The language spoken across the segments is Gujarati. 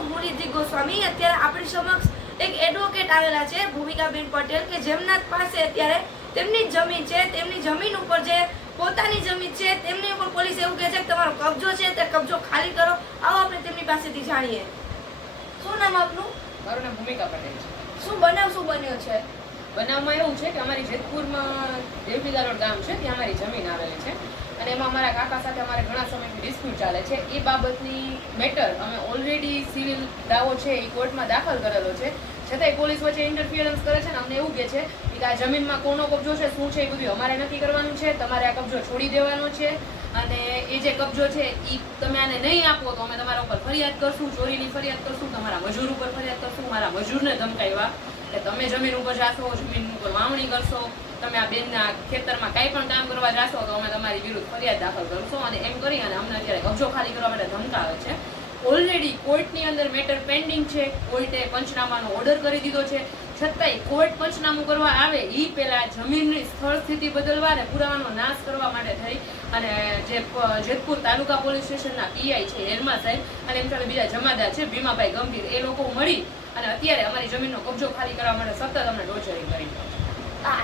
છું હું ગોસ્વામી અત્યારે આપણી સમક્ષ એક એડવોકેટ આવેલા છે ભૂમિકાબેન પટેલ કે જેમના પાસે અત્યારે તેમની જમીન છે તેમની જમીન ઉપર જે પોતાની જમીન છે તેમની ઉપર પોલીસ એવું કહે છે કે તમારો કબજો છે તે કબજો ખાલી કરો. આવો આપણે તેમની પાસેથી જાણીએ. શું નામ આપનું? મારું નામ ભૂમિકા પટેલ છે. શું બનાવ શું બન્યો છે? બનાવમાં એવું છે કે અમારી જેતપુરમાં દેવપીદારોડ ગામ છે ત્યાં અમારી જમીન આવેલી છે. અને એમાં અમારા કાકા સાથે અમારે ઘણા સમયથી ડિસ્પ્યુટ ચાલે છે. એ બાબતની મેટર અમે ઓલરેડી સિવિલ દાવો છે એ કોર્ટમાં દાખલ કરેલો છે. છતાંય પોલીસ વચ્ચે ઇન્ટરફિયરન્સ કરે છે ને અમને એવું કહે છે કે આ જમીનમાં કોનો કબજો છે, શું છે એ બધું અમારે નક્કી કરવાનું છે. તમારે આ કબજો છોડી દેવાનો છે અને એ જે કબજો છે એ તમે આને નહીં આપો તો અમે તમારા ઉપર ફરિયાદ કરશું, ચોરીની ફરિયાદ કરશું, તમારા મજૂર ઉપર ફરિયાદ કરશું, મારા મજૂરને ધમકાવ્યા કે તમે જમીન ઉપર જાશો, જમીન ઉપર વાવણી કરશો, તમે આ બેનના ખેતરમાં કાંઈ પણ કામ કરવા જાશો તો અમે વિરુદ્ધ ફરિયાદ દાખલ કરશું અને એમ કરી અને અમને અત્યારે કબજો ખાલી કરવા માટે ધમકાવે છે. ઓલરેડી કોર્ટની અંદર મેટર પેન્ડિંગ છે. કોર્ટે પંચનામાનો ઓર્ડર કરી દીધો છે. છતાંય કોર્ટ પંચનામું કરવા આવે એ પહેલાં જમીનની સ્થળ સ્થિતિ બદલવા અને પુરાવાનો નાશ કરવા માટે થઈ. અને જે જેતપુર તાલુકા પોલીસ સ્ટેશનના પીઆઈ છે, હેરમા સાહેબ, અને એમ સાથે બીજા જમાદાર છે, ભીમાભાઈ ગંભીર. એ લોકો મળી અને અત્યારે અમારી જમીનનો કબજો ખાલી કરવા માટે સતત અમને ટોર્ચરિંગ કરી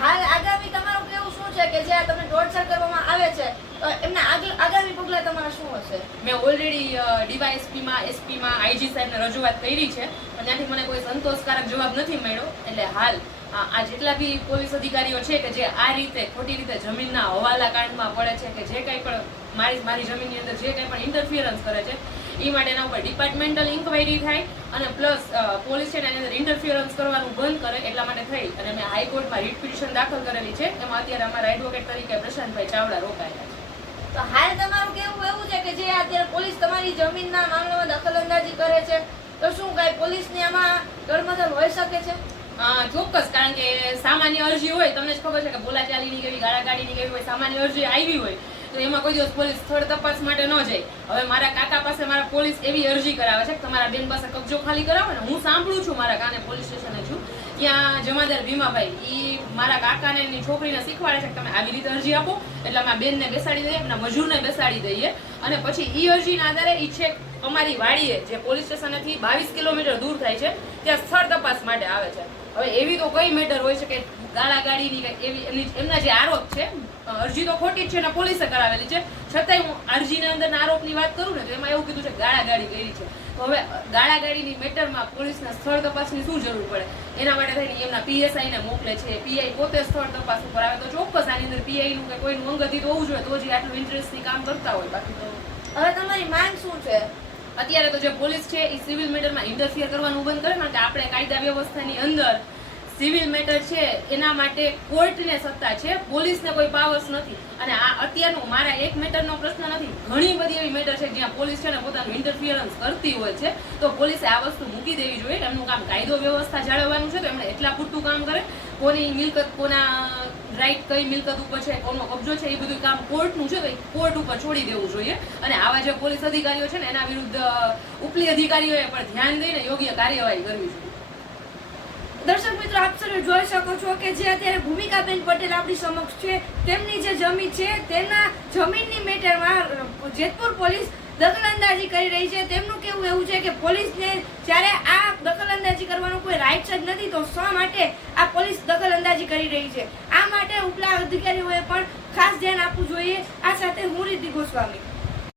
હાલ આગામી તમારું કેવું શું છે કે જે તમને ટોર્ચર કરવામાં આવે છે તો એમના આગળ આગામી પગલા તમારા શું હશે? મેં ઓલરેડી ડીવાયએસપીમાં, એસપીમાં, આઈજી સાહેબને રજૂઆત કરી છે, પણ ત્યાંથી મને કોઈ સંતોષકારક જવાબ નથી મળ્યો. એટલે હાલ આ જેટલા બી પોલીસ અધિકારીઓ છે કે જે આ રીતે, ખોટી રીતે જમીનના હવાલા કાંડમાં પડે છે કે જે કંઈ પણ મારી મારી જમીનની અંદર જે કંઈ પણ ઇન્ટરફિયરન્સ કરે છે એ માટે એના ઉપર ડિપાર્ટમેન્ટલ ઇન્ક્વાયરી થાય અને પ્લસ પોલીસ છે એની અંદર ઇન્ટરફિયરન્સ કરવાનું બંધ કરે એટલા માટે થઈ. અને મેં હાઈકોર્ટમાં રીટ પિટિશન દાખલ કરેલી છે. એમાં અત્યારે અમારા એડવોકેટ તરીકે પ્રશાંતભાઈ ચાવડા રોકાયેલા છે. તો હાલ છે કે જે અત્યારે પોલીસ તમારી જમીનના મામલામાં દખલ અંદાજી કરે છે, તો શું કાંઈ પોલીસની આમાં ગળમથલ હોઈ શકે છે? ચોક્કસ, કારણ કે સામાન્ય અરજી હોય, તમને જ ખબર છે કે બોલાચાલીની કેવી ગાળાગાડીની કેવી હોય, સામાન્ય અરજી આવી હોય, તો એમાં કોઈ દિવસ પોલીસ સ્થળ તપાસ માટે ન જાય. હવે મારા કાકા પાસે મારા પોલીસ એવી અરજી કરાવે છે તમારા બેન પાસે કબજો ખાલી કરાવો ને, હું સાંભળું છું મારા કાને પોલીસ સ્ટેશને ત્યાં જમાદાર ભીમાભાઈ, ઈ મારા કાકાને એની છોકરીને શીખવાડે છે કે તમે આવી રીતે અરજી આપો, એટલે અમે બેનને બેસાડી દઈએ એમના મજૂરને બેસાડી દઈએ. અને પછી ઈ અરજીના આધારે ઈ છેક અમારી વાડીએ, જે પોલીસ સ્ટેશનેથી બાવીસ કિલોમીટર દૂર થાય છે, ત્યાં સ્થળ તપાસ માટે આવે છે. એવી તો કઈ મેટર હોય છે કે ગાળાગાડીની કે એવી એમની એમના જે આરોપ છે અરજી તો ખોટી જ છે અને પોલીસે કરાવેલી છે. છતાંય હું અરજીના અંદરના આરોપની વાત કરું ને તો એમાં એવું કીધું છે કે ગાળાગાડી કરી છે. તો હવે ગાળાગાડીની મેટરમાં પોલીસના સ્થળ તપાસની શું જરૂર પડે? એના માટે થઈને એમના પીએસઆઈ ને મોકલે છે. પીઆઈ પોતે સ્થળ તપાસ ઉપર આવે તો ચોક્કસ આની અંદર પીઆઈ નું કે કોઈનું અંગત હોવું જોઈએ. તો જ આટલું ઇન્ટરેસ્ટથી કામ કરતા હોય બાકી તો. હવે તમારી માંગ શું છે? અત્યારે તો જે પોલીસ છે એ સિવિલ મેટરમાં ઇન્ટરફિયર કરવાનું બંધ કરે કારણ કે આપણે કાયદા વ્યવસ્થાની અંદર સિવિલ મેટર છે, એના માટે કોર્ટને સત્તા છે, પોલીસને કોઈ પાવર્સ નથી. અને આ અત્યારનો મારા એક મેટરનો પ્રશ્ન નથી, ઘણી બધી એવી મેટર છે જ્યાં પોલીસ છે ને પોતાનું ઇન્ટરફિયરન્સ કરતી હોય છે, તો પોલીસે આ વસ્તુ મૂકી દેવી જોઈએ. એમનું કામ કાયદો વ્યવસ્થા જાળવવાનું છે, તો એમણે એટલા પૂરતું કામ કરે. કોની મિલકત, કોના રાઈટ કઈ મિલકત ઉપર છે, કોનો કબજો છે, એ બધું કામ કોર્ટનું છે, તો કોર્ટ ઉપર છોડી દેવું જોઈએ. અને આવા જે પોલીસ અધિકારીઓ છે ને, એના વિરુદ્ધ ઉપલી અધિકારીઓએ પણ ધ્યાન દઈને યોગ્ય કાર્યવાહી કરવી જોઈએ. દર્શક મિત્રો, આપ સર્વે જોઈ શકો છો કે જે અત્યારે ભૂમિકાબેન પટેલ આપણી સમક્ષ છે, તેમની જે જમીન છે, તેના જમીનની મેટરમાં જેતપુર પોલીસ દખલંદાજી કરી રહી છે. તેમનું કેવું એવું છે કે પોલીસને જ્યારે આ દખલંદાજી કરવાનો કોઈ રાઇટ્સ જ નથી, તો શા માટે આ પોલીસ દખલંદાજી કરી રહી છે? આ માટે ઉપલા અધિકારીઓએ પણ ખાસ ધ્યાન આપવું જોઈએ. આ સાથે હું રીતિ ગોસ્વામી.